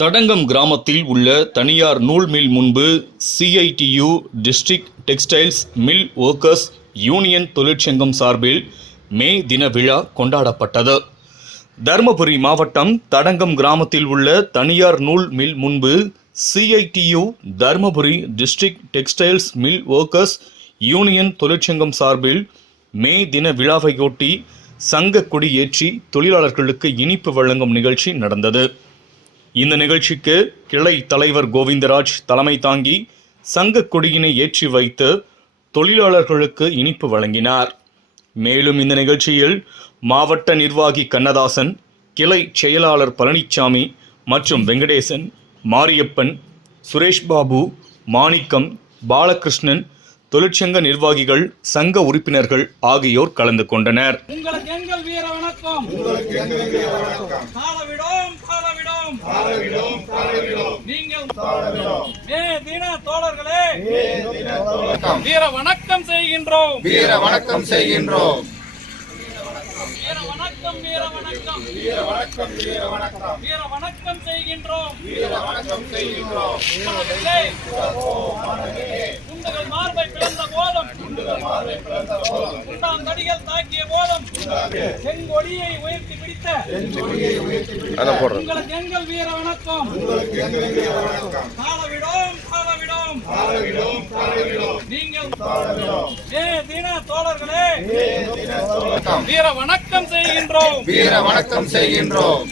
தடங்கம் கிராமத்தில் உள்ள தனியார் நூல் மில் முன்பு CITU district textiles mill workers union தொழிற்சங்கம் சார்பில் மே தின விழா கொண்டாடப்பட்டது. தருமபுரி மாவட்டம் தடங்கம் கிராமத்தில் உள்ள தனியார் நூல் மில் முன்பு CITU Dharmapuri district textiles mill workers union தொழிற்சங்கம் சார்பில் மே தின விழாவையொட்டி சங்க கொடி ஏற்றி தொழிலாளர்களுக்கு இனிப்பு வழங்கும் நிகழ்ச்சி நடந்தது. இந்த நிகழ்ச்சிக்கு கிளை தலைவர் கோவிந்தராஜ் தலைமை தாங்கி சங்க கொடியினை ஏற்றி வைத்து தொழிலாளர்களுக்கு இனிப்பு வழங்கினார். மேலும் இந்த நிகழ்ச்சியில் மாவட்ட நிர்வாகி கண்ணதாசன் கிளை செயலாளர் பழனிச்சாமி மற்றும் வெங்கடேசன் மாரியப்பன் சுரேஷ் பாபு மாணிக்கம் பாலகிருஷ்ணன் தொழிற்சங்க நிர்வாகிகள் சங்க உறுப்பினர்கள் ஆகியோர் கலந்து கொண்டனர். தாளவிடும் தாளவிடும் தாளவிடும் நீங்கள் மே தின தோழர்களே. வீர வணக்கம் செய்கின்றோம். வீர வணக்கம் செய்கின்றோம். வீர வணக்கம் வீர வணக்கம். வீர வணக்கம் வீர வணக்கம். வீர வணக்கம் செய்கின்றோம். வீர வணக்கம் செய்கின்றோம். குண்டுகள் மார்பை பிளந்த போதும் குண்டுகள் மார்பை பிளந்த போதும் குண்டாம் தடிகள் தாக்கிய போதும். செங்கொடியை உயர்த்தி பிடித்த உங்களுக்கு எங்கள் வீர வணக்கம். தாளவிடும் தாளவிடும் நீங்கள் ஏ தின தோழர்களே. வீர வணக்கம் செய்கின்றோம். வீர வணக்கம் செய்கின்றோம்.